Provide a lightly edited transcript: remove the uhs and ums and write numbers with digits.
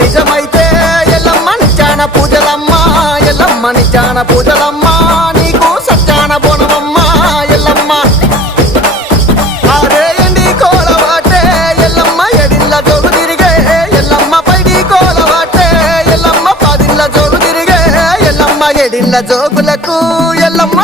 నిజమైతే ఎల్లమ్మ నిత్యాన పూజలమ్మ ఎల్లమ్మ నిత్యాన పూజలమ్మ నీకు సత్యాన బోనమమ్మ ఎల్లమ్మ ఆరేయండి కోలవాటే ఎల్లమ్మ ఎడిల్ల జోగు తిరిగే ఎల్లమ్మ పైడి కోలవాటే ఎల్లమ్మ పదిళ్ళ జోగు తిరిగే ఎల్లమ్మ ఎడిల్ల జోగులకు ఎల్లమ్మ